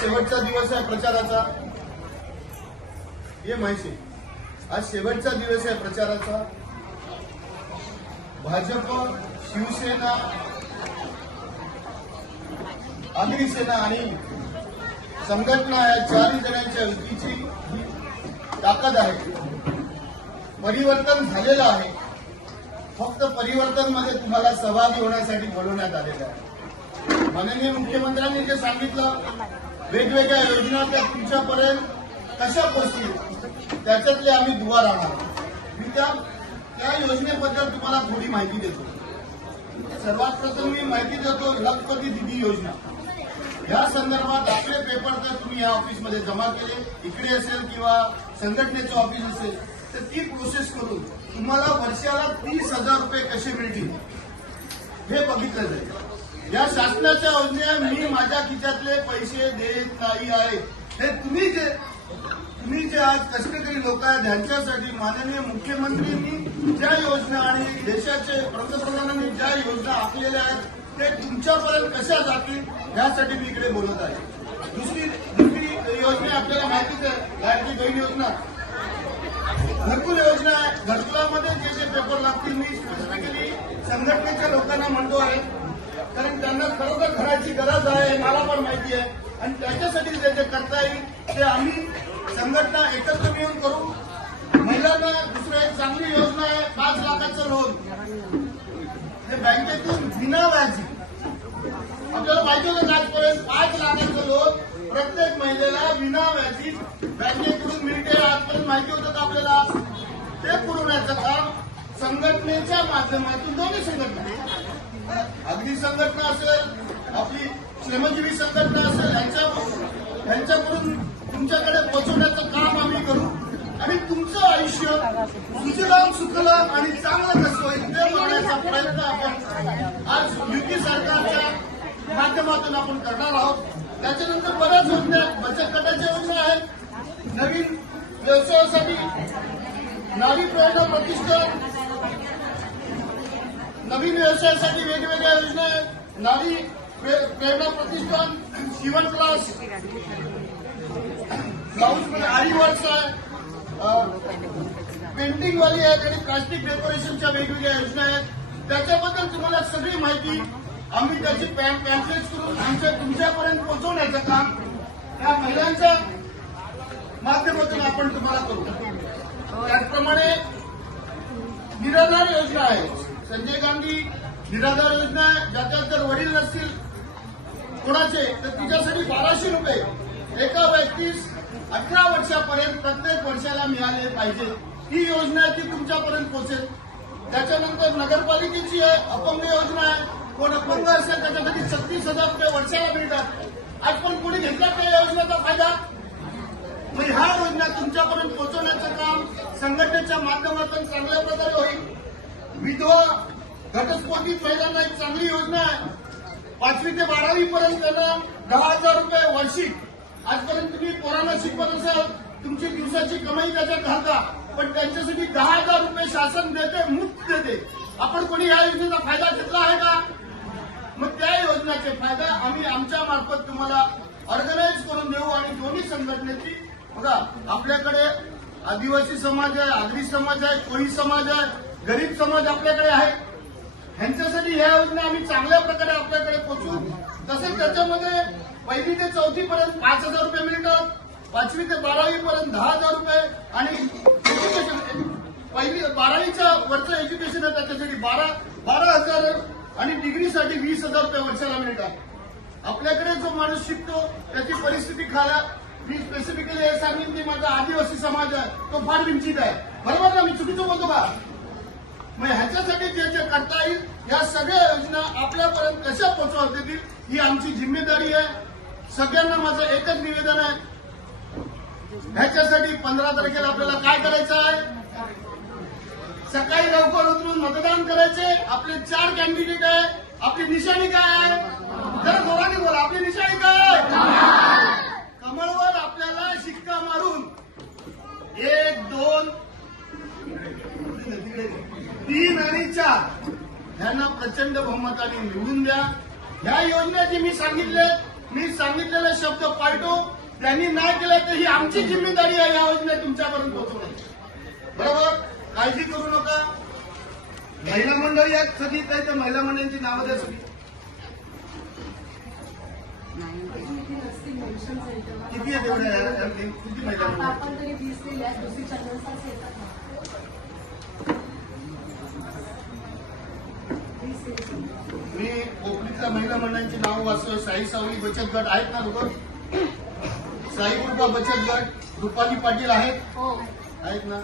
शेवटचा दिवस आहे प्रचाराचा, हे माहिती. आज शेवटचा दिवस आहे प्रचाराचा. भाजप, शिवसेना, आगरी सेना आणि संघटना या चारही जणांच्या युतीची ताकद आहे. परिवर्तन झालेलं आहे. फक्त परिवर्तन मध्ये तुम्हाला सहभागी होण्यासाठी बोलवण्यात आलेलं आहे. माननीय मुख्यमंत्र्यांनी जे सांगितलं, वेगवेगळ्या योजना त्या तुमच्यापर्यंत कशा पोहोचतील त्याच्यातले आम्ही दुवा राहणार. मी त्या योजनेबद्दल तुम्हाला थोडी माहिती देतो. सर्वात प्रथम मी माहिती देतो लखपती दिदी योजना. या संदर्भात आपले पेपर जर तुम्ही या ऑफिसमध्ये जमा केले, इकडे असेल किंवा संघटनेचं ऑफिस असेल, तर ती प्रोसेस करून तुम्हाला वर्षाला 30,000 रुपये कसे मिळतील हे बघितलं जाईल. या शासनाच्या योजना मी माझ्या खिशातले पैसे देत नाही आहे. हे तुम्ही जे आज कष्टकरी लोक आहेत त्यांच्यासाठी माननीय मुख्यमंत्र्यांनी ज्या योजना आणि देशाचे पंतप्रधानांनी ज्या योजना आखलेल्या आहेत ते तुमच्यापर्यंत कशा जातील यासाठी मी इकडे बोलत आहे. दुसरी योजना आपल्याला माहितीच आहे, लाडकी बहीण योजना. घरकुल योजना आहे. घरकुलामध्ये जे पेपर लागतील मी स्पेसिफिकली संघटनेच्या लोकांना म्हणतो आहे, कारण त्यांना खरोखर घराची गरज आहे, मला पण माहिती आहे. आणि त्याच्यासाठी जे करता येईल ते आम्ही संघटना एकत्र मिळून करू. महिलांना दुसरं एक चांगली योजना आहे, 5 लाखाचं लोन. ते बँकेतून विना व्याजी. आपल्याला माहिती होतं आजपर्यंत 5 लाखाचं लोन प्रत्येक महिलेला विना व्याजी बँकेकडून मिळते. आजपर्यंत माहिती होतं का आपल्याला? ते पुरवण्याचं काम संघटनेच्या माध्यमातून दोन्ही संघटना, अगदी संघटना असेल, आपली श्रमजीवी संघटना असेल, यांच्याकडून तुमच्याकडे पोहोचवण्याचं काम आम्ही करू. आणि तुमचं आयुष्य सुजलाम सुफलाम आणि चांगलं कसं होईल ते बघण्याचा प्रयत्न आपण आज युती सरकारच्या माध्यमातून आपण करणार आहोत. त्याच्यानंतर बऱ्याच योजना, बचत गटाच्या योजना आहेत. नवीन व्यवसायासाठी नारी प्रेरणा प्रतिष्ठान, नवीन व्यवसायासाठी वेगवेगळ्या योजना आहेत. नारी प्रेरणा प्रतिष्ठान, शिवण क्लास, ब्लाऊज आरी वर्क्स आहे, पेंटिंग वाली आहेत आणि प्लास्टिक डेकोरेशनच्या वेगवेगळ्या योजना आहेत. त्याच्याबद्दल तुम्हाला सगळी माहिती आम्ही त्याची पॅम्पलेट्स करून तुमच्यापर्यंत पोहोचवण्याचं काम या महिलांच्या माध्यमातून आपण तुम्हाला करू. त्याचप्रमाणे निराधार योजना आहे. संजय गांधी निराधार योजना आहे. ज्याच्यात जर वडील नसतील कोणाचे तर तिच्यासाठी 1200 रुपये एका व्यक्तीस 18 वर्षापर्यंत प्रत्येक वर्षाला मिळाले पाहिजे. ही योजना आहे ती तुमच्यापर्यंत पोहोचेल. त्याच्यानंतर नगरपालिकेची अपंग योजना आहे. कोण अपंग असेल त्याच्यासाठी 36,000 रुपये वर्षाला मिळतात. आज पण कोणी घेतला का या योजनेचा फायदा? मग ह्या योजना तुमच्यापर्यंत पोहोचवण्याचं काम संघटनेच्या माध्यमातून चांगल्या प्रकारे होईल. विधवा घटस्फोटित महिलांना एक चांगली योजना आहे. 5वी ते 12वी पर्यंत त्यांना 10,000 रुपये वार्षिक. आजपर्यंत तुम्ही पोरांना शिकवत असाल, तुमची दिवसाची कमाई त्याच्यात घालता, पण त्यांच्यासाठी 10,000 रुपये शासन देते, मुफ्त देते. आपण कोणी या योजनेचा फायदा घेतला आहे का? मग त्या योजनेचे फायदा आम्ही आमच्या मार्फत तुम्हाला ऑर्गनाईज करून देऊ. आणि दोन्ही संघटनेची बघा, आपल्याकडे आदिवासी समाज आहे, आगरी समाज आहे, कोळी समाज आहे, गरीब समाज आपल्याकडे आहे. ह्यांच्यासाठी ह्या योजना आम्ही चांगल्या प्रकारे आपल्याकडे पोहोचू. तसेच त्याच्यामध्ये 1ली ते 4थी पर्यंत 5,000 रुपये मिळतात. 5वी ते 12वी पर्यंत 10,000 रुपये. आणि एज्युकेशन 12वीच्या वरचं एज्युकेशन आहे त्याच्यासाठी 12,000 आणि डिग्रीसाठी 20,000 रुपये वर्षाला मिळतात. आपल्याकडे जो माणूस शिकतो त्याची परिस्थिती मी स्पेसिफिकली हे सांगेन की माझा आदिवासी समाज आहे, तो फार वंचित आहे. बरोबर ना? मी चुकीचं बोलतो का? मग ह्याच्यासाठी जे जे करता येईल या सगळ्या योजना आपल्यापर्यंत कशा पोहोचवता येतील ही आमची जिम्मेदारी आहे. सगळ्यांना माझं एकच निवेदन आहे, ह्याच्यासाठी 15 तारखेला आपल्याला काय करायचं आहे? सकाळी लवकर उतरून मतदान करायचे. आपले 4 कॅन्डिडेट आहे. आपली निशाणी काय आहे? जरा जोराने बोला. आपली निशाणी काय आहे? कमळवर आपल्याला शिक्का मारून 1, 2, 3 आणि 4 ह्यांना प्रचंड बहुमताने निवडून द्या. ह्या योजना जी मी सांगितले मी सांगितलेला शब्द पाळतो. त्यांनी नाही केलं तर ही आमची जिम्मेदारी आहे या योजनेत तुमच्यापर्यंत पोहोचवण्याची. बरोबर, काळजी करू नका. महिला मंडळी आहेत सगळी, काही तर महिला मंडळींची नावं द्या सगळी. किती आहे तेवढ्या, किती महिला मंडळी? आपण तरी 20 दिल्या, दुसरी चंद्रसाच येतात ना. 20 दिल्या. मी कोकणीतल्या महिला मंडळांची नाव वाचतो. साई सावली बचत गट आहेत ना लोक? साई कृपा बचत गट, रुपाली पाटील आहेत हो. ना?